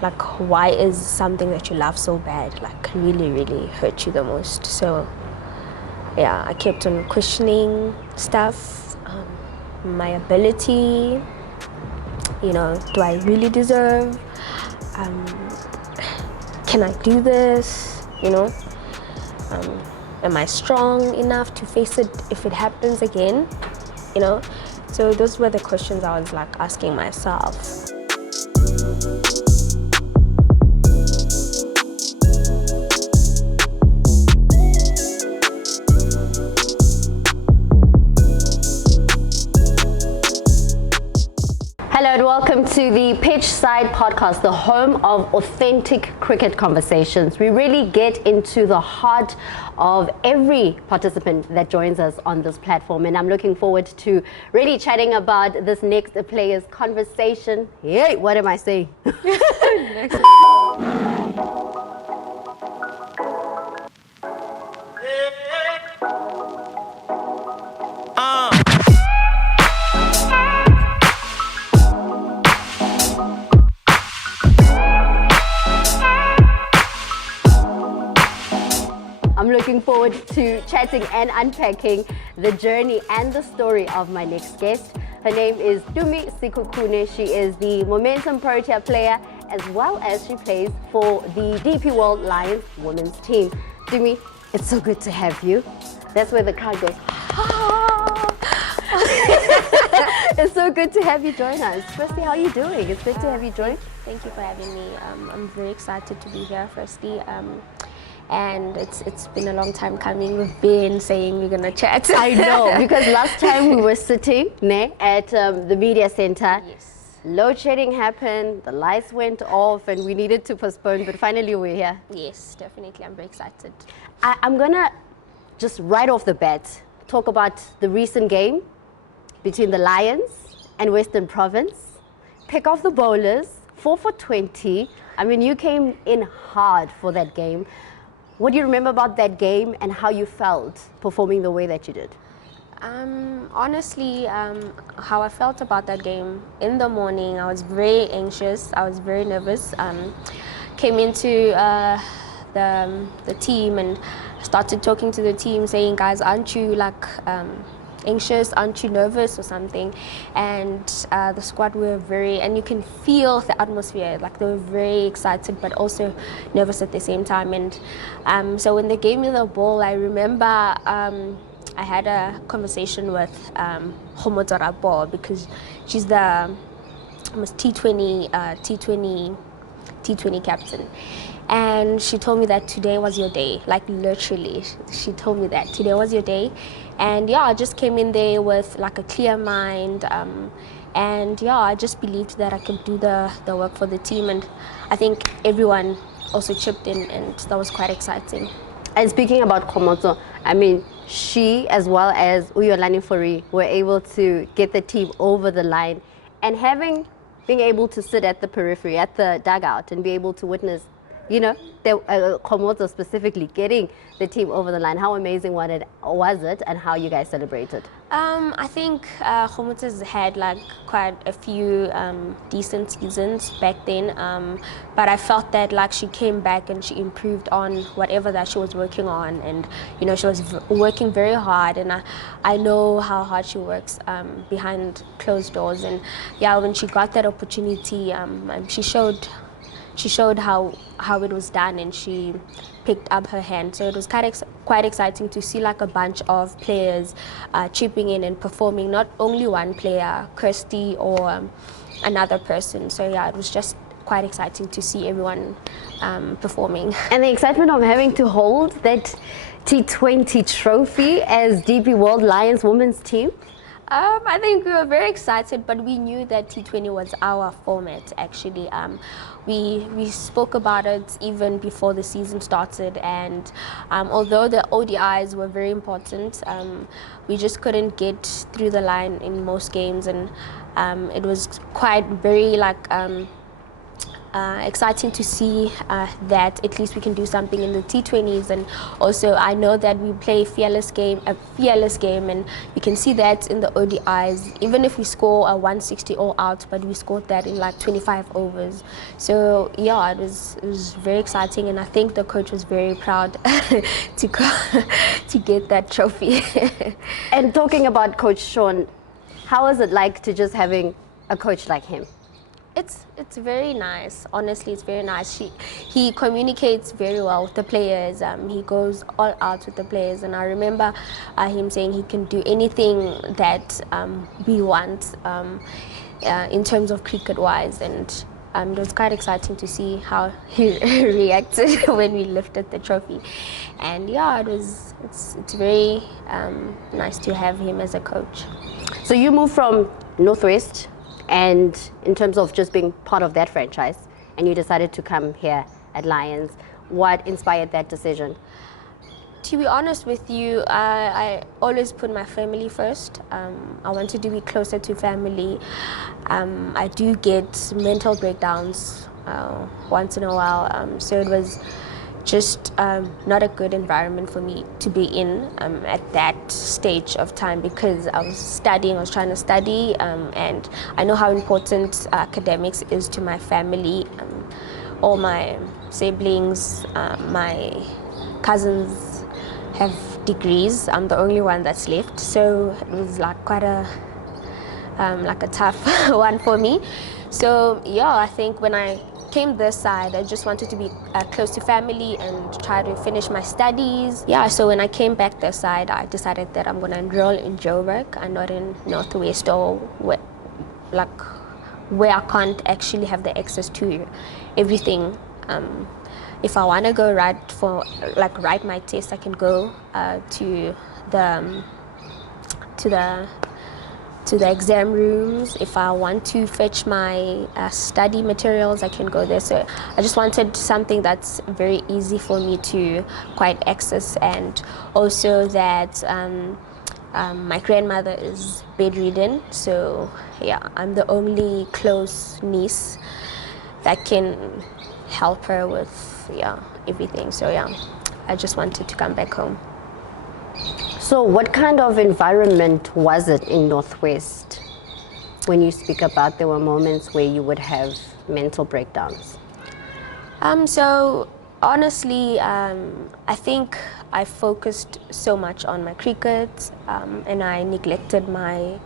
like why is something that you love so bad like really, really hurt you the most? So yeah, I kept on questioning stuff, my ability, you know, do I really deserve? Can I do this? You know, am I strong enough to face it if it happens again? You know, so those were the questions I was like asking myself. Hello and welcome to the Pitch Side Podcast, the home of authentic cricket conversations. We really get into the heart of every participant that joins us on this platform, and I'm looking forward to really chatting about this next player's conversation. Hey, what am I saying? I'm looking forward to chatting and unpacking the journey and the story of my next guest. Her name is I Tumi Sekhukhune. She is the Momentum Protea player, as well as she plays for the DP World Lions women's team. Tumi, it's so good to have you. That's where the crowd goes, It's so good to have you join us. Firstly, how are you doing? It's good to have you join. Thank you for having me. I'm very excited to be here, firstly. And it's been a long time coming. We've been saying we're gonna chat. I know, because last time we were sitting at the media center. Yes. Load shedding happened, the lights went off, and we needed to postpone, but finally we're here. Yes, definitely. I'm very excited. I'm gonna just right off the bat talk about the recent game between the Lions and Western Province. Pick off the bowlers, 4 for 20. I mean, you came in hard for that game. What do you remember about that game and how you felt performing the way that you did? Honestly, how I felt about that game, in the morning, I was very anxious. I was very nervous. Came into the team and started talking to the team, saying, guys, aren't you like anxious, aren't you nervous or something? And the squad were and you can feel the atmosphere, like they were very excited but also nervous at the same time. And so when they gave me the ball, I remember I had a conversation with Homotora, because she's the T20 captain. And she told me that today was your day, like literally, she told me that today was your day. And yeah, I just came in there with like a clear mind, and yeah, I just believed that I could do the work for the team, and I think everyone also chipped in, and that was quite exciting. And speaking about Komoto, I mean, she as well as Uyolani Fori were able to get the team over the line, and being able to sit at the periphery, at the dugout, and be able to witness, you know, Komoto specifically getting the team over the line. How amazing was it, and how you guys celebrated? I think Komoto's had like quite a few decent seasons back then, but I felt that like she came back and she improved on whatever that she was working on, and you know, she was working very hard, and I know how hard she works behind closed doors. And yeah, when she got that opportunity, she showed how it was done, and she picked up her hand. So it was quite exciting to see like a bunch of players chipping in and performing, not only one player, Kirsty or another person. So yeah, it was just quite exciting to see everyone performing. And the excitement of having to hold that T20 trophy as DP World Lions women's team? I think we were very excited, but we knew that T20 was our format, actually. We spoke about it even before the season started, and although the ODIs were very important, we just couldn't get through the line in most games, and it was quite very like exciting to see that at least we can do something in the T20s, and also I know that we play a fearless game, and you can see that in the ODIs. Even if we score a 160 all out, but we scored that in like 25 overs. So yeah, it was very exciting, and I think the coach was very proud to to get that trophy. And talking about Coach Sean, how is it like to just having a coach like him? It's very nice. Honestly, it's very nice. He communicates very well with the players. He goes all out with the players, and I remember him saying he can do anything that we want in terms of cricket-wise, and it was quite exciting to see how he reacted when we lifted the trophy. And yeah, it's very nice to have him as a coach. So you moved from Northwest, and in terms of just being part of that franchise, and you decided to come here at Lions. What inspired that decision? To be honest with you, I always put my family first. I wanted to be closer to family. I do get mental breakdowns once in a while, so it was just not a good environment for me to be in at that stage of time, because I was trying to study, and I know how important academics is to my family. All my siblings, my cousins have degrees. I'm the only one that's left, so it was like quite a tough one for me. So yeah, I think when I came this side, I just wanted to be close to family and try to finish my studies. Yeah, so when I came back this side, I decided that I'm going to enroll in Joburg and not in Northwest, or where I can't actually have the access to everything. If I want to go write my test, I can go to the exam rooms. If I want to fetch my study materials, I can go there. So I just wanted something that's very easy for me to quite access, and also that my grandmother is bedridden. So yeah, I'm the only close niece that can help her with everything. So yeah, I just wanted to come back home. So what kind of environment was it in Northwest? When you speak about there were moments where you would have mental breakdowns. So honestly, I think I focused so much on my cricket, and I neglected my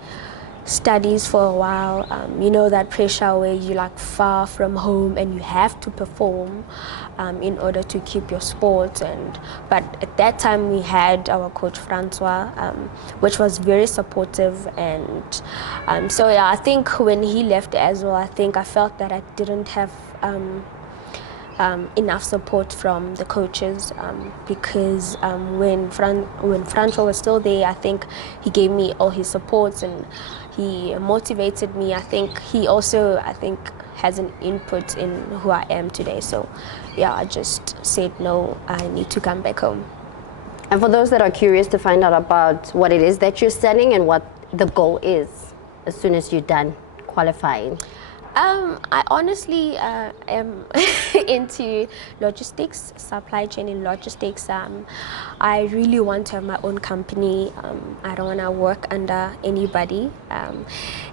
studies for a while. You know that pressure where you're like far from home and you have to perform in order to keep your sport. But at that time we had our coach Francois, which was very supportive, and so yeah, I think when he left as well, I think I felt that I didn't have enough support from the coaches, because when Francois was still there, I think he gave me all his supports and he motivated me. I think he also has an input in who I am today. So yeah, I just said no, I need to come back home. And for those that are curious to find out about what it is that you're studying and what the goal is as soon as you're done qualifying. I honestly am into logistics, supply chain and logistics. I really want to have my own company. I don't want to work under anybody.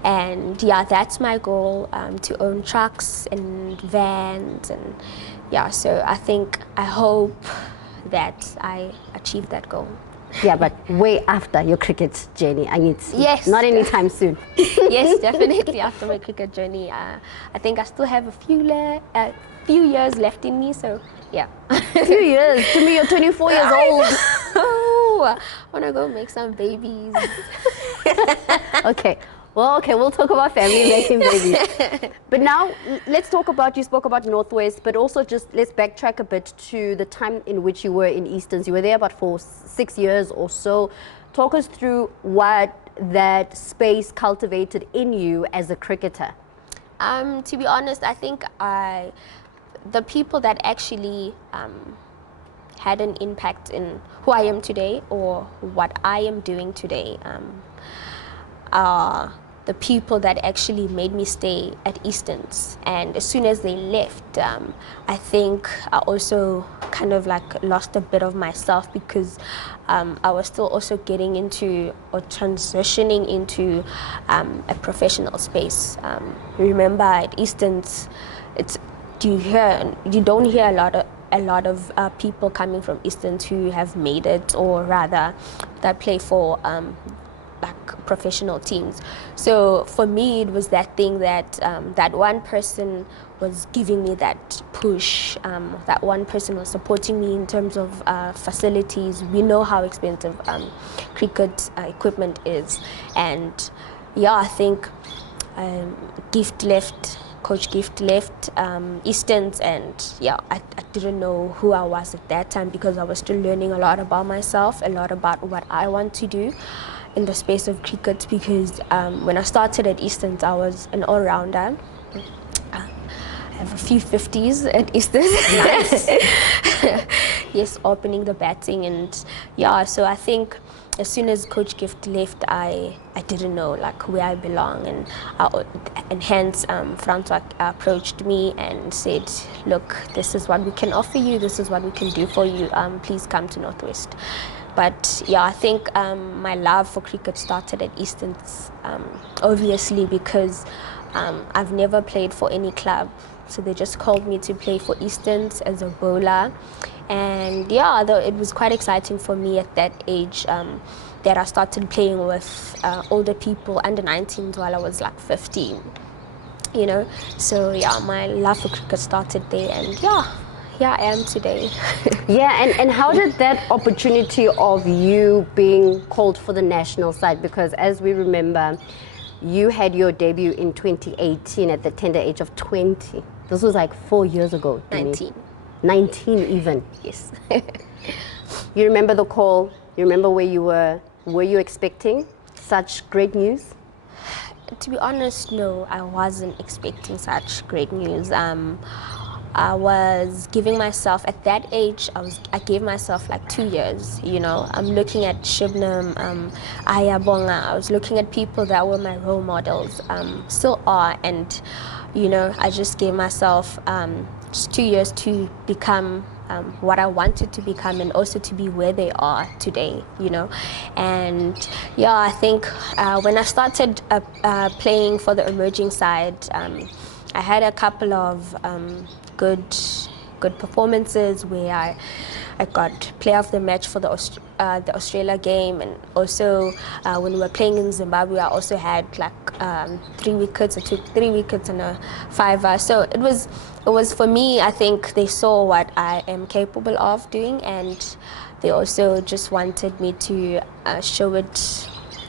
And yeah, that's my goal, to own trucks and vans. And yeah, so I hope that I achieve that goal. Yeah, but way after your cricket journey, I need to. Yes. Not anytime soon. Yes, definitely after my cricket journey. I think I still have a few years left in me, so yeah. Few years? To me, you're 24 years old. Oh, I want to go make some babies. Okay. Well, okay, we'll talk about family making babies. But now, let's talk about, you spoke about Northwest, but also just let's backtrack a bit to the time in which you were in Easterns. You were there about for 6 years or so. Talk us through what that space cultivated in you as a cricketer. To be honest, I think the people that actually had an impact in who I am today or what I am doing today are the people that actually made me stay at Eastons. And as soon as they left, I think I also kind of like lost a bit of myself, because I was still also getting into or transitioning into a professional space. Remember at Eastons, you don't hear a lot of people coming from Eastons who have made it, or rather that play for like professional teams. So for me, it was that thing that that one person was giving me that push. That one person was supporting me in terms of facilities. We know how expensive cricket equipment is, and yeah, I think Coach Gift left Eastons, and yeah, I didn't know who I was at that time, because I was still learning a lot about myself, a lot about what I want to do in the space of cricket, because when I started at Eastons, I was an all-rounder. I have a few 50s at Eastons. Nice. Yes, opening the batting, and yeah, so I think as soon as Coach Gift left, I didn't know like where I belong, and hence Francois approached me and said, look, this is what we can offer you, this is what we can do for you, please come to Northwest. But yeah, I think my love for cricket started at Eastons, obviously because I've never played for any club. So they just called me to play for Eastons as a bowler. And yeah, it was quite exciting for me at that age, that I started playing with older people, under 19s, while I was like 15, you know. So yeah, my love for cricket started there, and yeah, here I am today. Yeah, and how did that opportunity of you being called for the national side, because as we remember, you had your debut in 2018 at the tender age of 20. This was like 4 years ago. 19. 19 even. Yes. You remember the call? You remember where you were? Were you expecting such great news? To be honest, no, I wasn't expecting such great news. I was giving myself, at that age, I gave myself like 2 years, you know. I'm looking at Shibnam, Ayabonga. I was looking at people that were my role models, still are, and you know, I just gave myself just 2 years to become what I wanted to become, and also to be where they are today, you know. And yeah, I think when I started playing for the emerging side, I had a couple of good performances where I got player of the match for the Australia game, and also when we were playing in Zimbabwe, I also had like 3 wickets. I took 3 wickets and a 5. So it was for me, I think they saw what I am capable of doing, and they also just wanted me to show it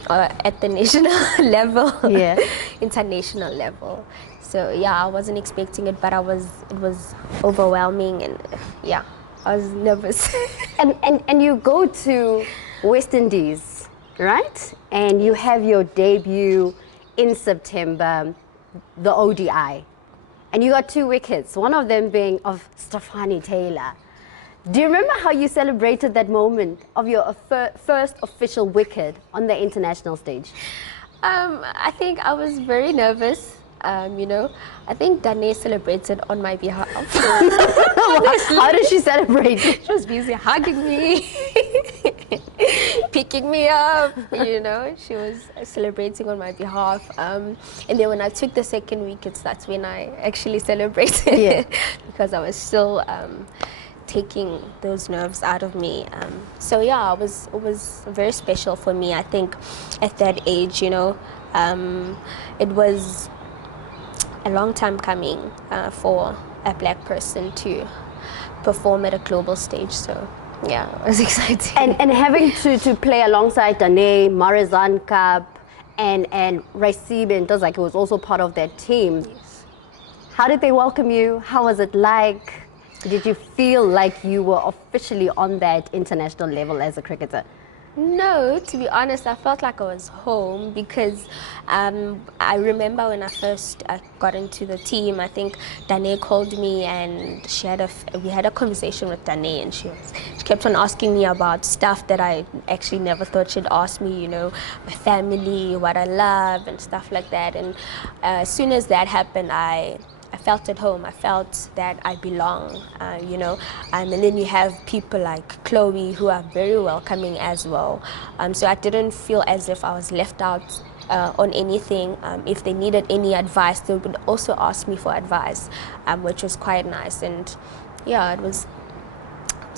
at the national level, yeah. International level. So yeah, I wasn't expecting it, but it was overwhelming, and yeah, I was nervous. and you go to West Indies, right? And you have your debut in September, the ODI. And you got 2 wickets, one of them being of Stefanie Taylor. Do you remember how you celebrated that moment of your first official wicket on the international stage? I think I was very nervous. You know, I think Dane celebrated on my behalf. How did she celebrate? She was busy hugging me, picking me up, you know. She was celebrating on my behalf. And then when I took the 2nd wickets, that's when I actually celebrated, yeah. Because I was still taking those nerves out of me. So yeah, it was very special for me. I think at that age, you know, it was a long time coming for a black person to perform at a global stage. So yeah, it was exciting. And having to play alongside Dane, Marizan Cup, and Raisibe and Tozak, who was also part of that team. Yes. How did they welcome you? How was it like? Did you feel like you were officially on that international level as a cricketer? No, to be honest, I felt like I was home because I remember when I first got into the team. I think Danae called me and we had a conversation with Danae, and she kept on asking me about stuff that I actually never thought she'd ask me. You know, my family, what I love, and stuff like that. And as soon as that happened, I felt at home. I felt that I belong, you know. And then you have people like Chloe who are very welcoming as well. So I didn't feel as if I was left out on anything. If they needed any advice, they would also ask me for advice, which was quite nice. And yeah, it was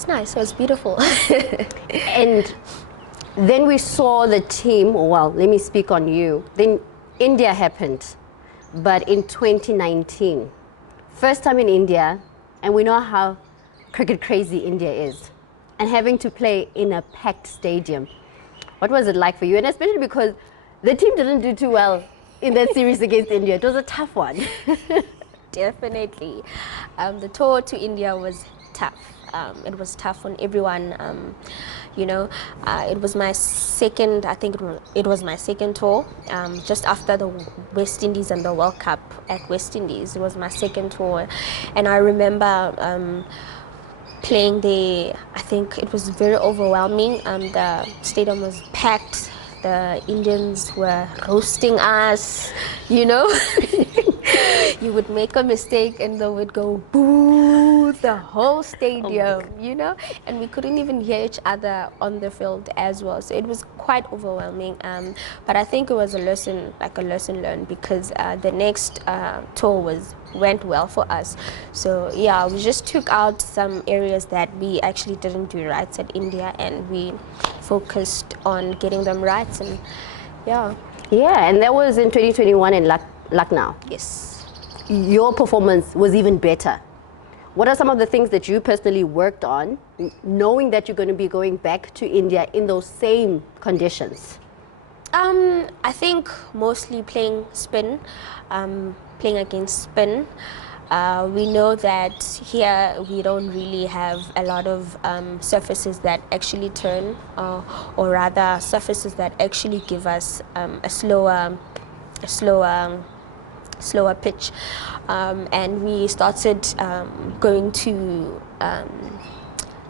nice. It was beautiful. And then we saw the team, well, let me speak on you. Then India happened. But in 2019, first time in India, and we know how cricket crazy India is, and having to play in a packed stadium. What was it like for you? And especially because the team didn't do too well in that series against India. It was a tough one. Definitely. The tour to India was tough. It was tough on everyone. You know, it was my second, I think it was my second tour, just after the West Indies and the World Cup at West Indies. It was my second tour. And I remember playing there. I think it was very overwhelming. The stadium was packed. The Indians were roasting us, you know. You would make a mistake and they would go boo the whole stadium, you know, and we couldn't even hear each other on the field as well. So it was quite overwhelming, but I think it was a lesson learned, because the next tour went well for us. So yeah, we just took out some areas that we actually didn't do right at India, and we focused on getting them right. And yeah, And that was in 2021 in Lucknow. yes. Your performance was even better. What are some of the things that you personally worked on, knowing that you're going to be going back to India in those same conditions? I think mostly playing spin, playing against spin. We know that here we don't really have a lot of surfaces that actually turn, or rather surfaces that actually give us a slower pitch, and we started going to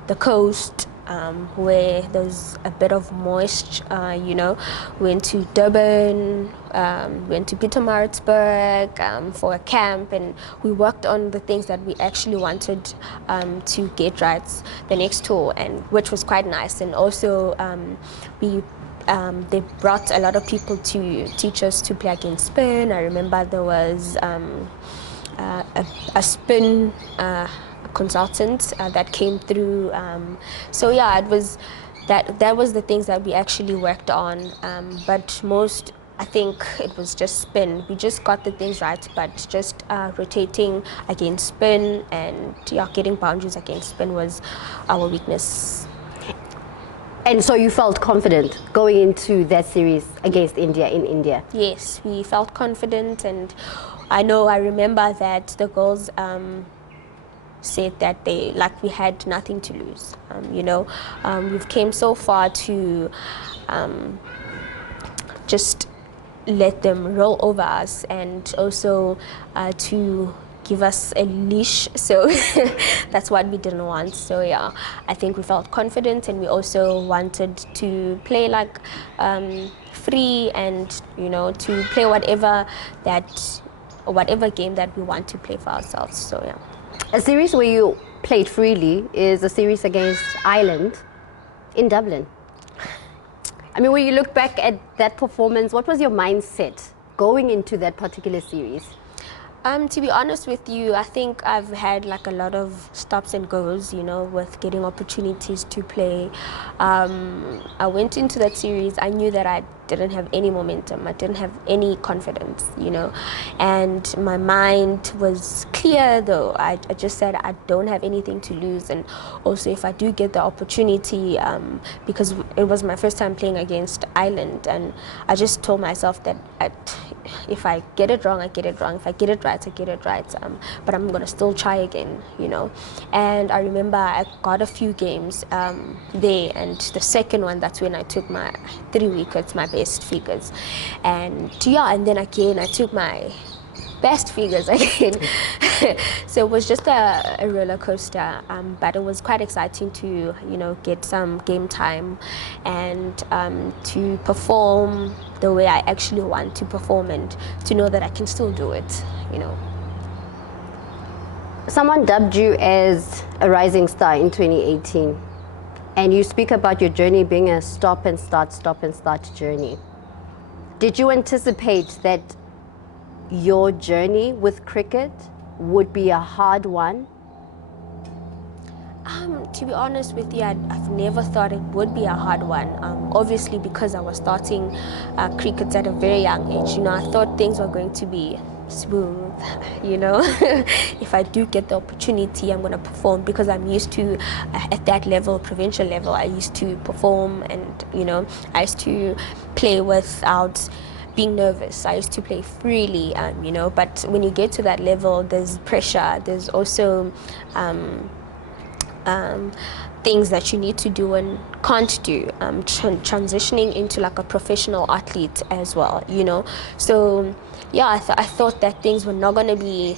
the coast, where there's a bit of moisture, you know. Went to Durban, went to Pietermaritzburg for a camp, and we worked on the things that we actually wanted to get right the next tour, and which was quite nice. And also they brought a lot of people to teach us to play against spin. I remember there was a spin consultant that came through. So yeah, it was that was the things that we actually worked on. But most, I think it was just spin. We just got the things right, but just rotating against spin and getting boundaries against spin was our weakness. And so you felt confident going into that series against India in India? Yes, we felt confident, and I remember that the girls said that we had nothing to lose. You know, we've came so far to just let them roll over us, and also to give us a leash. So that's what we didn't want. So yeah, I think we felt confident, and we also wanted to play like free, and you know, to play whatever game that we want to play for ourselves. So yeah. A series where you played freely is a series against Ireland in Dublin. I mean, when you look back at that performance, what was your mindset going into that particular series? To be honest with you, I think I've had like a lot of stops and goes, you know, with getting opportunities to play. I went into that series, I knew that I didn't have any momentum. I didn't have any confidence, you know. And my mind was clear, though. I just said I don't have anything to lose. And also, if I do get the opportunity, because it was my first time playing against Ireland, and I just told myself that if I get it wrong, I get it wrong. If I get it right, I get it right. But I'm gonna still try again, you know. And I remember I got a few games there, and the second one, that's when I took my 3 wickets, my best figures, and and then again I took my best figures again. So it was just a roller coaster, but it was quite exciting to, you know, get some game time and to perform the way I actually want to perform, and to know that I can still do it, you know. Someone dubbed you as a rising star in 2018, and you speak about your journey being a stop and start journey. Did you anticipate that your journey with cricket would be a hard one? To be honest with you, I've never thought it would be a hard one. Obviously, because I was starting cricket at a very young age, you know, I thought things were going to be smooth, you know. If I do get the opportunity, I'm going to perform, because I'm used to, at that level, provincial level, I used to perform, and, you know, I used to play without being nervous. I used to play freely, you know, but when you get to that level, there's pressure, there's also things that you need to do and can't do, transitioning into like a professional athlete as well, you know. So yeah, I thought that things were not going to be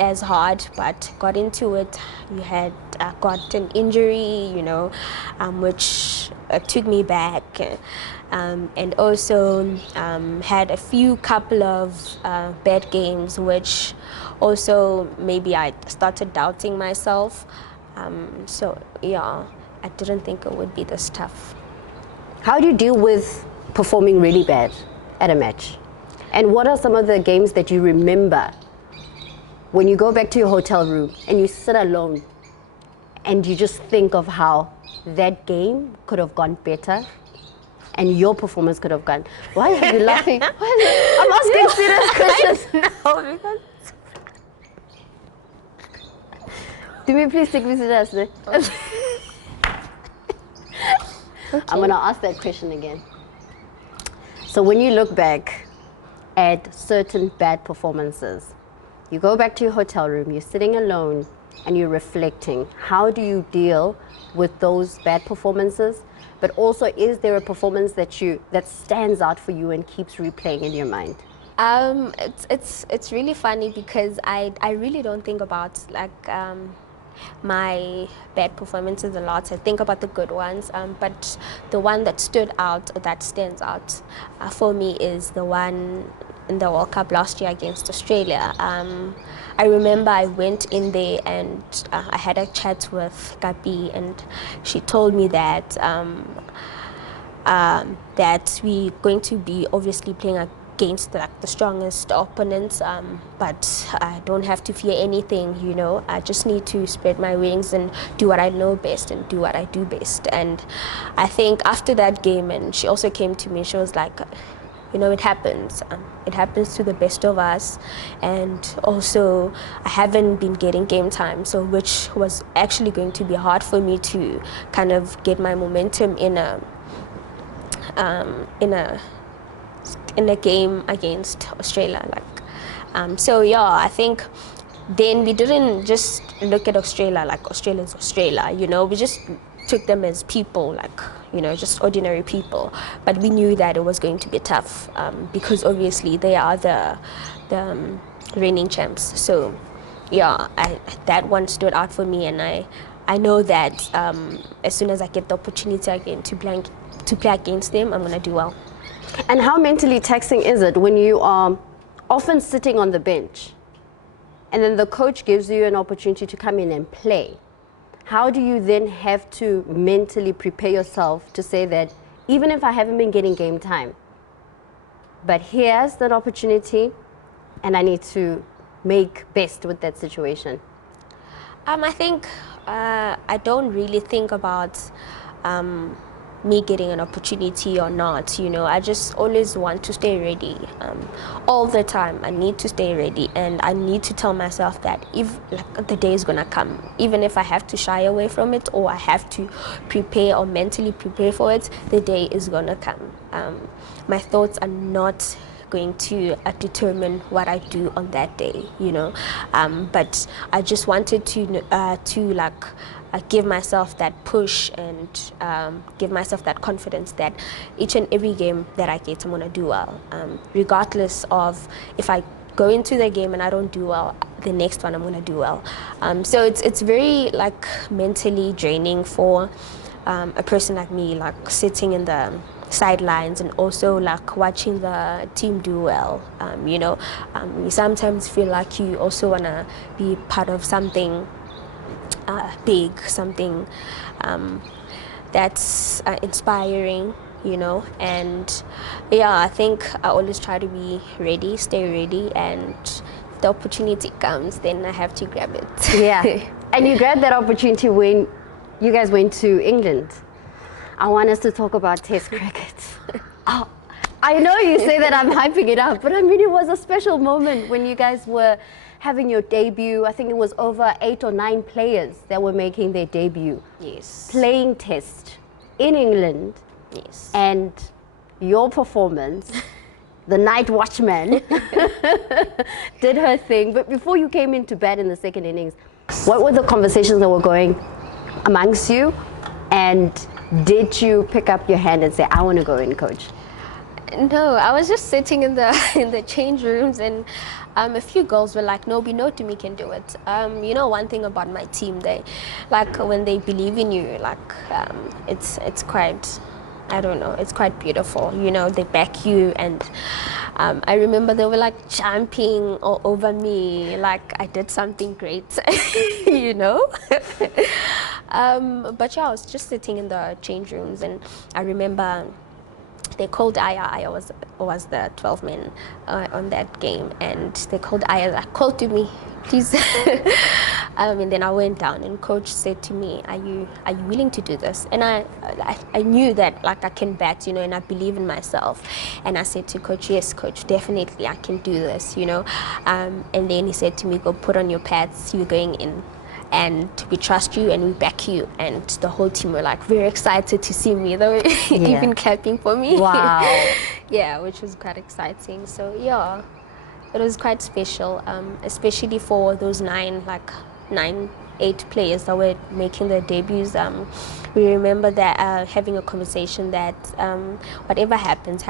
as hard, but got into it. You had got an injury, you know, which took me back, and also had a couple of bad games, which also maybe I started doubting myself. So yeah, I didn't think it would be this tough. How do you deal with performing really bad at a match? And what are some of the games that you remember when you go back to your hotel room and you sit alone and you just think of how that game could have gone better and your performance could have gone? Why are you laughing? I'm asking serious questions now. Do me please take me seriously. Okay. I'm going to ask that question again. So when you look back at certain bad performances, you go back to your hotel room, you're sitting alone, and you're reflecting. How do you deal with those bad performances? But also, is there a performance that stands out for you and keeps replaying in your mind? It's really funny, because I really don't think about my bad performances a lot. I think about the good ones, but the one that stood out, that stands out for me, is the one in the World Cup last year against Australia. I remember I went in there and I had a chat with Kapi, and she told me that that we're going to be obviously playing against the strongest opponents, but I don't have to fear anything, you know. I just need to spread my wings and do what I know best and do what I do best. And I think after that game, and she also came to me, she was like, you know, it happens. It happens to the best of us. And also, I haven't been getting game time, so which was actually going to be hard for me to kind of get my momentum in a game against Australia. So yeah, I think then we didn't just look at Australia like Australia's Australia, you know. We just took them as people, you know, just ordinary people. But we knew that it was going to be tough, because obviously they are the reigning champs. So yeah, that one stood out for me, and I know that as soon as I get the opportunity again to play against them, I'm gonna do well. And how mentally taxing is it when you are often sitting on the bench and then the coach gives you an opportunity to come in and play? How do you then have to mentally prepare yourself to say that even if I haven't been getting game time, but here's that opportunity and I need to make best with that situation? I think I don't really think about me getting an opportunity or not. You know, I just always want to stay ready all the time. I need to stay ready, and I need to tell myself that if like the day is gonna come, even if I have to shy away from it or I have to prepare or mentally prepare for it, the day is gonna come. My thoughts are not going to determine what I do on that day, you know. But I just wanted to like give myself that push and give myself that confidence that each and every game that I get, I'm gonna do well, regardless of if I go into the game and I don't do well, the next one I'm gonna do well. So it's very like mentally draining for a person like me, like sitting in the sidelines and also like watching the team do well. You know, you sometimes feel like you also wanna be part of something big, something that's inspiring, you know. And yeah, I think I always try to be ready, stay ready, and if the opportunity comes, then I have to grab it. Yeah. And you grabbed that opportunity when you guys went to England. I want us to talk about Test cricket. Oh, I know you say that I'm hyping it up, but I mean, it was a special moment when you guys were having your debut. I think it was over 8 or 9 players that were making their debut. Yes. Playing Test in England. Yes. And your performance, the night watchman, did her thing. But before you came into bat in the second innings, what were the conversations that were going amongst you? And did you pick up your hand and say, I want to go in, coach? No, I was just sitting in the change rooms, and a few girls were like, no, we know Tumi can do it. You know, one thing about my team, they like when they believe in you, like it's quite, I don't know, it's quite beautiful. You know, they back you, and I remember they were like jumping all over me, like I did something great, you know. But yeah, I was just sitting in the change rooms, and I remember they called Aya. Aya was the 12 man on that game, and they called Aya, like, call to me, please. And then I went down, and coach said to me, are you willing to do this? And I knew that like I can bat, you know, and I believe in myself. And I said to coach, yes coach, definitely I can do this, you know. And then he said to me, go put on your pads, you're going in, and we trust you and we back you. And the whole team were like very excited to see me. They were even clapping for me. Wow. Yeah, which was quite exciting. So yeah, it was quite special, especially for those 8 players that were making their debuts. We remember that having a conversation that whatever happens.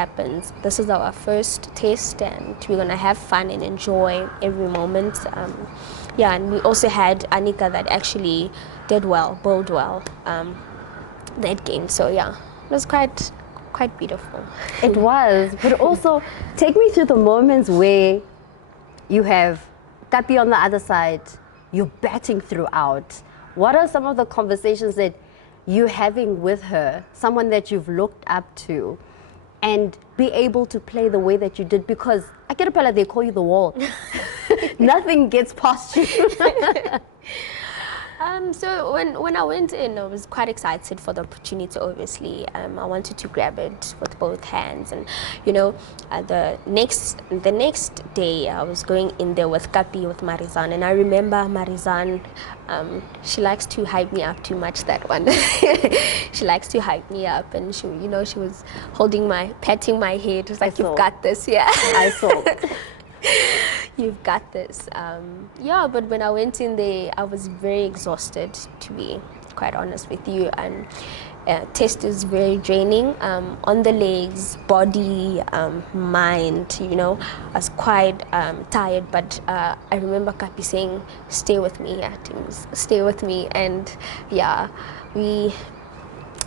This is our first test, and we're gonna have fun and enjoy every moment. Yeah, and we also had Anika that actually did well, bowled well that game. So yeah, it was quite beautiful. It was, but also take me through the moments where you have Tapi on the other side, you're batting throughout. What are some of the conversations that you're having with her, someone that you've looked up to, and be able to play the way that you did? Because Akirapala, they call you the wall. Nothing gets past you. So when I went in, I was quite excited for the opportunity, obviously. I wanted to grab it with both hands. And, you know, the next day, I was going in there with Kapi, with Marizan. And I remember Marizan, she likes to hype me up too much, that one. She likes to hype me up. And, she was patting my head. It was like, you've got this, yeah. I saw. You've got this. Yeah, but when I went in there, I was very exhausted, to be quite honest with you. And test is very draining on the legs, body, mind, you know. I was quite tired, but I remember Kapi saying, stay with me, yeah, teams, stay with me. And yeah, we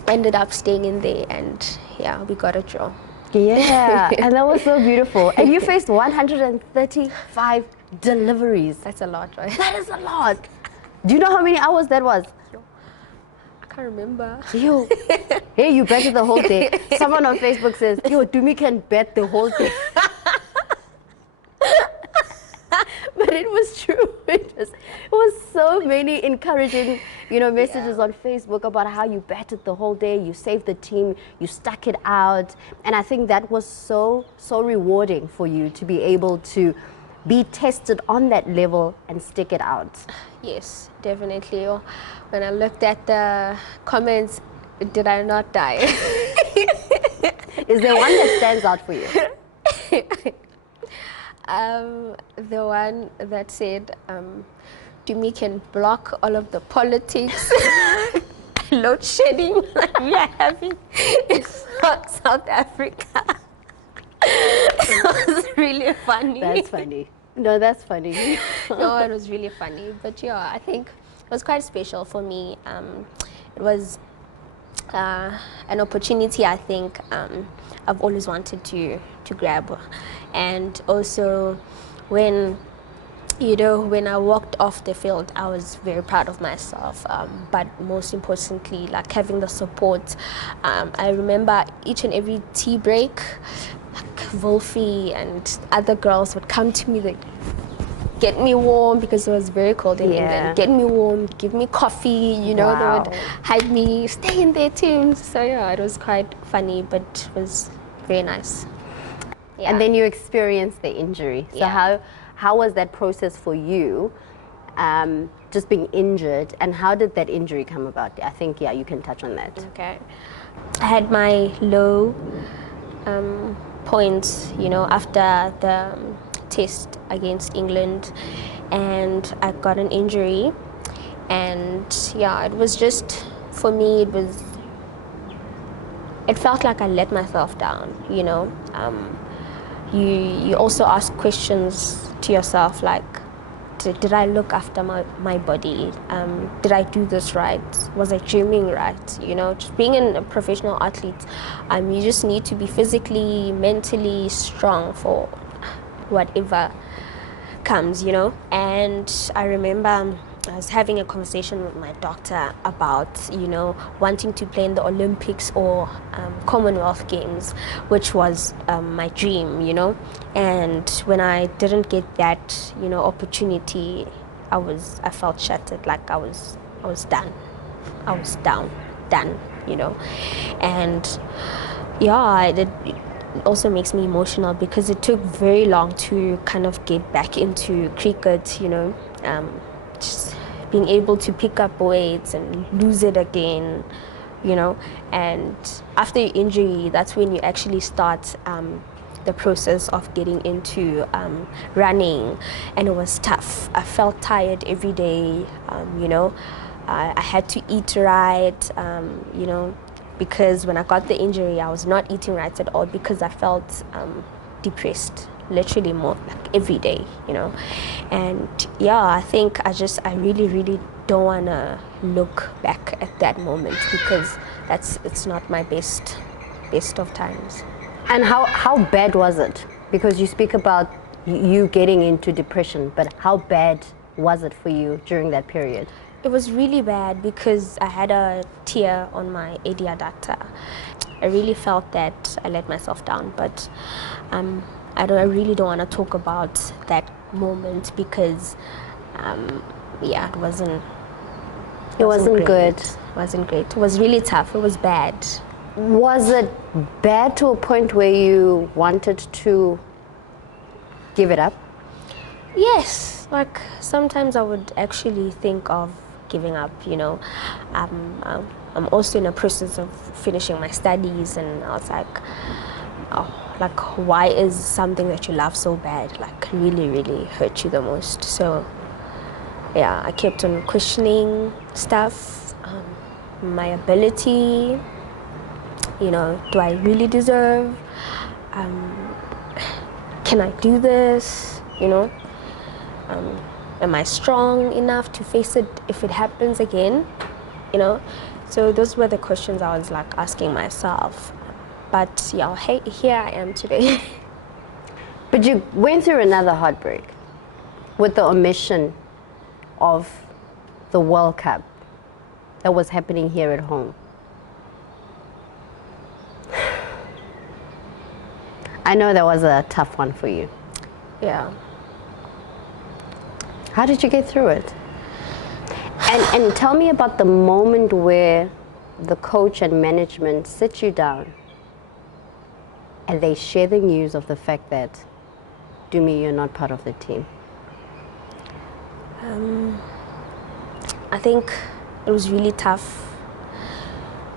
ended up staying in there, and yeah, we got a draw. Yeah, and that was so beautiful. And you faced 135 deliveries. That's a lot, right? That is a lot. Do you know how many hours that was? I can't remember. Yo, hey, you betted the whole day. Someone on Facebook says, yo, Tumi can bet the whole day. But it was true. It was so so many encouraging, messages on Facebook about how you batted the whole day, you saved the team, you stuck it out. And I think that was so rewarding for you to be able to be tested on that level and stick it out. Yes, definitely. When I looked at the comments, did I not die? Is there one that stands out for you? The one that said, Tumi can block all of the politics, load shedding like we are having in South Africa. It was really funny. That's funny. No, that's funny. No, it was really funny. But yeah, I think it was quite special for me. It was an opportunity I think I've always wanted to grab. And also when I walked off the field, I was very proud of myself. But most importantly, like having the support. I remember each and every tea break, like Wolfie and other girls would come to me, they get me warm because it was very cold in England. Get me warm, give me coffee, They would hide me, stay in their teams. So yeah, it was quite funny, but it was very nice. Yeah. And then you experienced the injury. So how was that process for you, just being injured, and how did that injury come about? I think, you can touch on that. Okay. I had my low points, after the test against England, and I got an injury. And it was just, for me, it felt like I let myself down, You also ask questions to yourself like, did I look after my body? Did I do this right? Was I gymming right? Just being a professional athlete, you just need to be physically, mentally strong for whatever comes, And I remember I was having a conversation with my doctor about, wanting to play in the Olympics or Commonwealth Games, which was my dream, And when I didn't get that, opportunity, I felt shattered, like I was done. I was done, And it also makes me emotional because it took very long to kind of get back into cricket, just being able to pick up weights and lose it again, and after your injury, that's when you actually start the process of getting into running, and it was tough. I felt tired every day, I had to eat right, because when I got the injury, I was not eating right at all because I felt depressed, literally more like every day, And I think I really, really don't want to look back at that moment because it's not my best of times. And how bad was it? Because you speak about you getting into depression, but how bad was it for you during that period? It was really bad because I had a tear on my adductor. I really felt that I let myself down, but I really don't want to talk about that moment because it wasn't good. It wasn't great. It was really tough. It was bad. Was it bad to a point where you wanted to give it up? Yes. Like sometimes I would actually think of giving up, I'm also in a process of finishing my studies, and I was like, why is something that you love so bad, like really, really hurt you the most? So I kept on questioning stuff, my ability, do I really deserve, can I do this, am I strong enough to face it if it happens again, So those were the questions I was like asking myself. But hey, here I am today. But you went through another heartbreak with the omission of the World Cup that was happening here at home. I know that was a tough one for you. Yeah. How did you get through it? And tell me about the moment where the coach and management sit you down and they share the news of the fact that, Tumi, you're not part of the team. I think it was really tough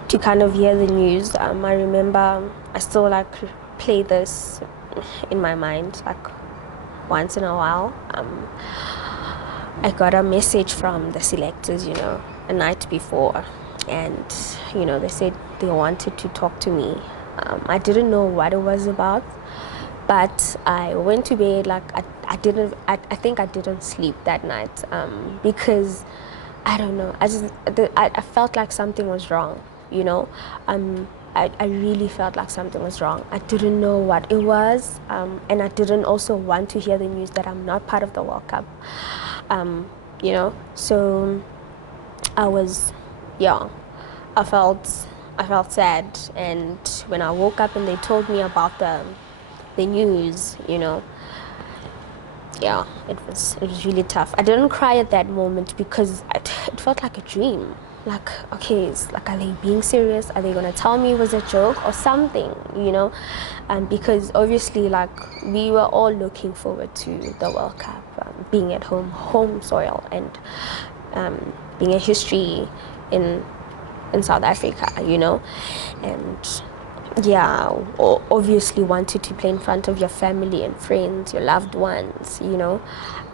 to kind of hear the news. I remember I still like play this in my mind like once in a while. I got a message from the selectors, a night before, and they said they wanted to talk to me. I didn't know what it was about, but I went to bed like I think I didn't sleep that night because I don't know. I felt like something was wrong. I really felt like something was wrong. I didn't know what it was, and I didn't also want to hear the news that I'm not part of the World Cup. So I was, I felt sad, and when I woke up and they told me about the news, it was really tough. I didn't cry at that moment because it felt like a dream. Like, okay, it's like, are they being serious? Are they gonna tell me it was a joke or something? Because obviously, like, we were all looking forward to the World Cup, being at home soil, and being a history in South Africa, and obviously wanted to play in front of your family and friends, your loved ones,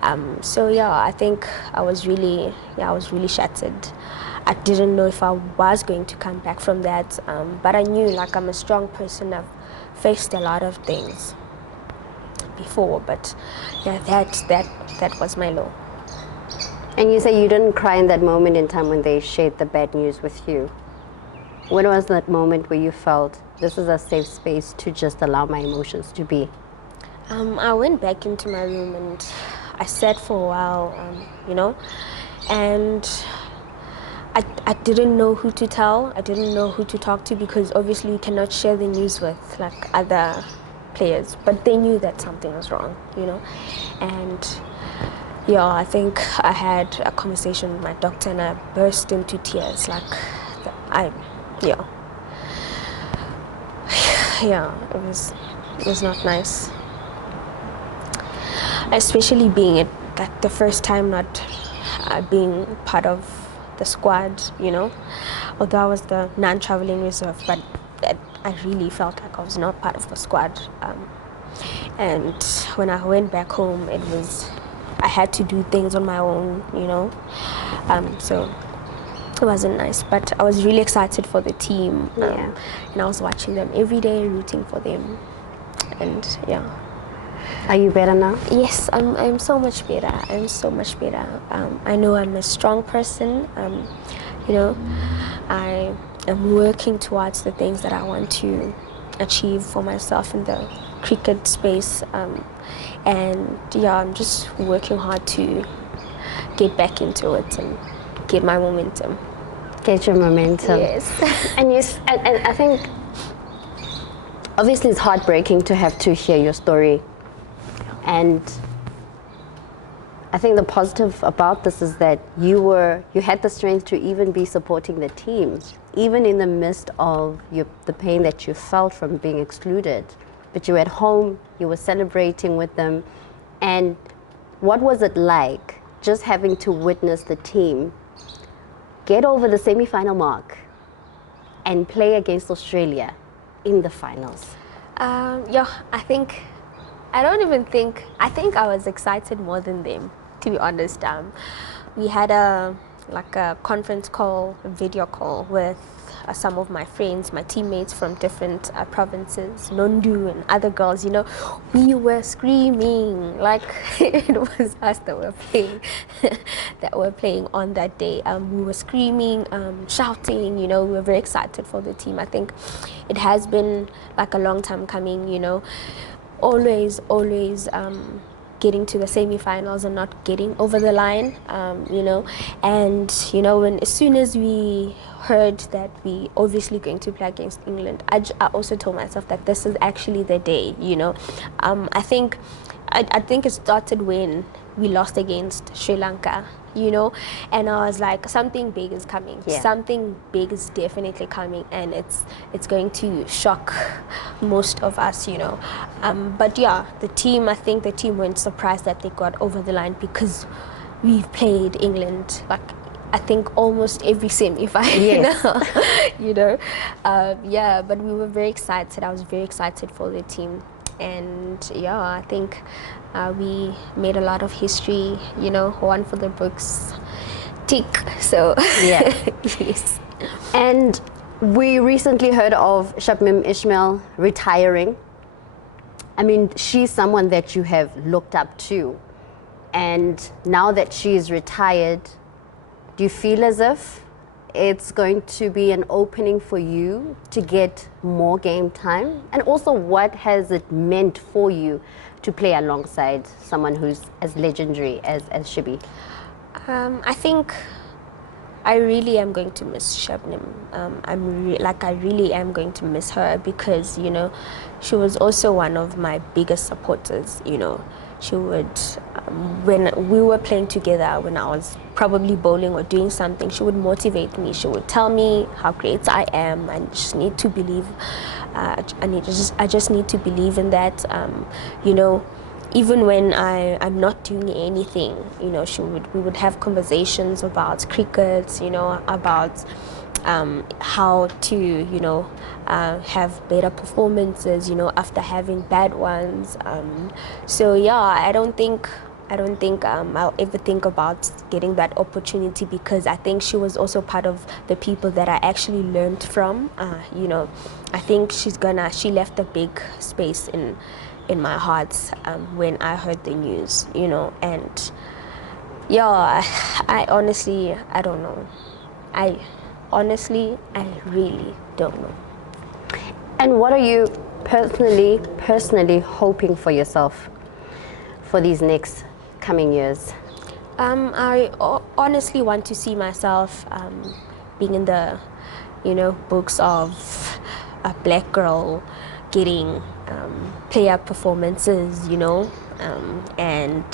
I think I was really shattered. I didn't know if I was going to come back from that, but I knew, like, I'm a strong person. I've faced a lot of things before, but that was my low. And you say you didn't cry in that moment in time when they shared the bad news with you. When was that moment where you felt this is a safe space to just allow my emotions to be? I went back into my room and I sat for a while, and I didn't know who to tell. I didn't know who to talk to because obviously you cannot share the news with like other players. But they knew that something was wrong, And I think I had a conversation with my doctor and I burst into tears. Like, it was not nice. Especially being it like the first time not being part of the squad, although I was the non-traveling reserve, but I really felt like I was not part of the squad. And when I went back home, I had to do things on my own, so it wasn't nice, but I was really excited for the team, and I was watching them every day, rooting for them, and Are you better now? Yes, I'm so much better. I'm so much better. I know I'm a strong person. I am working towards the things that I want to achieve for myself in the cricket space, and I'm just working hard to get back into it and get my momentum. Get your momentum. Yes. And I think obviously it's heartbreaking to have to hear your story. And I think the positive about this is that you had the strength to even be supporting the team, even in the midst of the pain that you felt from being excluded. But you were at home, you were celebrating with them. And what was it like just having to witness the team get over the semi-final mark and play against Australia in the finals? I think I was excited more than them, to be honest. We had a conference call, a video call with some of my friends, my teammates from different provinces, Nondu and other girls, we were screaming like it was us that were playing on that day. We were screaming, shouting, we were very excited for the team. I think it has been like a long time coming, always getting to the semi-finals and not getting over the line, and when as soon as we heard that we obviously going to play against England, I also told myself that this is actually the day. I think I think it started when we lost against Sri Lanka, you know, and I was like, something big is coming. Yeah. Something big is definitely coming, and it's going to shock most of us, you know. But yeah, I think the team weren't surprised that they got over the line because we've played England like I think almost every semi-final, Yes. you know. Yeah, but we were very excited. I was very excited for the team. And yeah, I think we made a lot of history, you know, one for the books, tick. So Yeah. yes. And we recently heard of Shabnim Ismail retiring. I mean, she's someone that you have looked up to. And now that she is retired, do you feel as if it's going to be an opening for you to get more game time? And also, what has it meant for you to play alongside someone who's as legendary as Shibi? I think I really am going to miss Shabnim. I really am going to miss her because, you know, she was also one of my biggest supporters, you know. She would, when we were playing together, when I was probably bowling or doing something, she would motivate me. She would tell me how great I am. I just need to believe. I just need to believe in that. You know, even when I'm not doing anything, you know, we would have conversations about cricket, you know, about how to, you know, have better performances, you know, after having bad ones. So yeah, I don't think I'll ever think about getting that opportunity because I think she was also part of the people that I actually learned from. You know, I think she left a big space in my heart when I heard the news, you know, and yeah, I honestly, I don't know. I really don't know. And what are you personally hoping for yourself for these next coming years? I honestly want to see myself being in the, you know, books of a black girl getting player performances, you know, and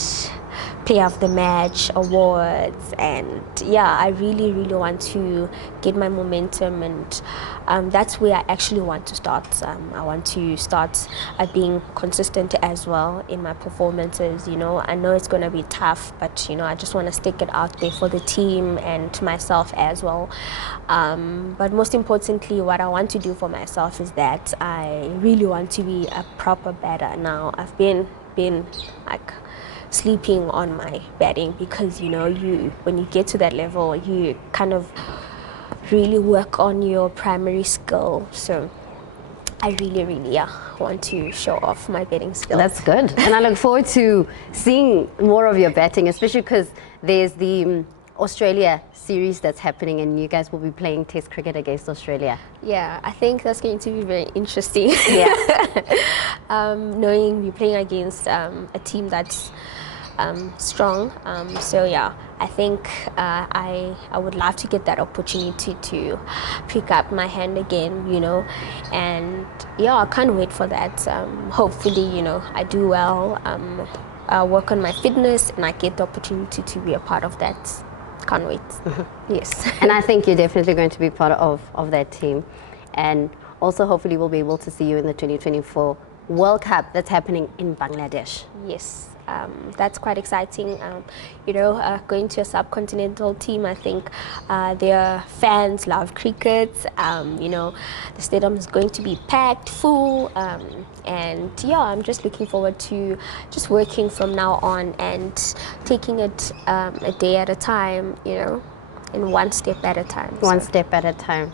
player of the match awards. And yeah, I really want to get my momentum, and that's where I actually want to start. I want to start being consistent as well in my performances, you know. I know it's going to be tough, but you know, I just want to stick it out there for the team and myself as well. But most importantly, what I want to do for myself is that I really want to be a proper batter. Now I've been like sleeping on my batting because, you know, when you get to that level, you kind of really work on your primary skill. So I really want to show off my batting skills. That's good. And I look forward to seeing more of your batting, especially because there's the Australia series that's happening and you guys will be playing Test cricket against Australia. Yeah, I think that's going to be very interesting. Yeah. Knowing we're playing against a team that's strong. So yeah, I think I would love to get that opportunity to pick up my hand again, you know, and yeah, I can't wait for that. Hopefully, you know, I do well, I work on my fitness, and I get the opportunity to be a part of that. Can't wait. Yes. And I think you're definitely going to be part of that team, and also hopefully we'll be able to see you in the 2024 World Cup that's happening in Bangladesh. Yes. That's quite exciting. You know, going to a subcontinental team, I think their fans love cricket. You know, the stadium is going to be packed full. And yeah, I'm just looking forward to just working from now on and taking it a day at a time, you know, and one step at a time. One step at a time.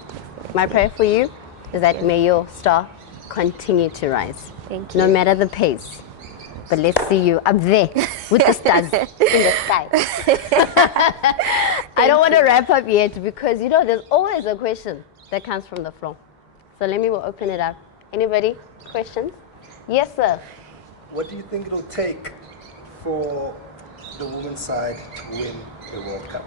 My prayer for you is that may your star continue to rise. Thank you. No matter the pace. But let's see you up there with the stars in the sky. I don't want to wrap up yet because, you know, there's always a question that comes from the floor. So let me open it up. Anybody? Questions? Yes, sir. What do you think it'll take for the women's side to win the World Cup?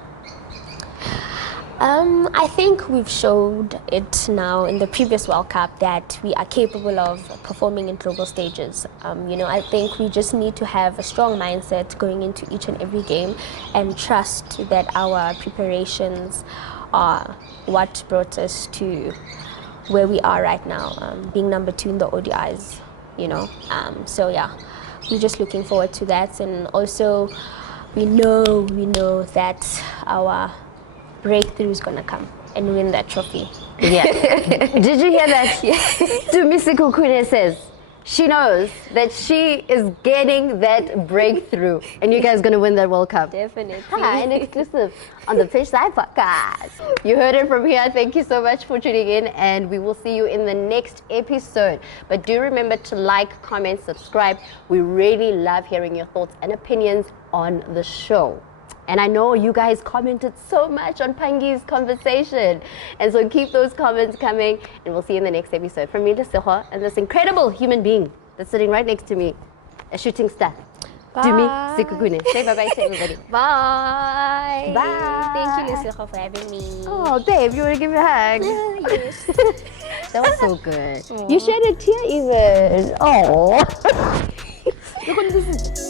I think we've showed it now in the previous World Cup that we are capable of performing in global stages. I think we just need to have a strong mindset going into each and every game and trust that our preparations are what brought us to where we are right now, being number 2 in the ODIs, So yeah, we're just looking forward to that, and also we know that our breakthrough is gonna come and win that trophy. Yeah. Did you hear that? Tumi Sekhukhune says she knows that she is getting that breakthrough, and you guys are gonna win that World Cup. Definitely. Hi, an exclusive on the Fish Side Podcast. You heard it from here. Thank you so much for tuning in, and we will see you in the next episode. But do remember to like, comment, subscribe. We really love hearing your thoughts and opinions on the show. And I know you guys commented so much on Pangi's conversation. And so keep those comments coming, and we'll see you in the next episode. From me, Lesego, and this incredible human being that's sitting right next to me, a shooting star, Tumi Sekhukhune. Say bye-bye to everybody. Bye. Bye. Thank you, Lesego, for having me. Oh, babe, you want to give me a hug? Yes. That was so good. You shed a tear even. Oh. Look what this is.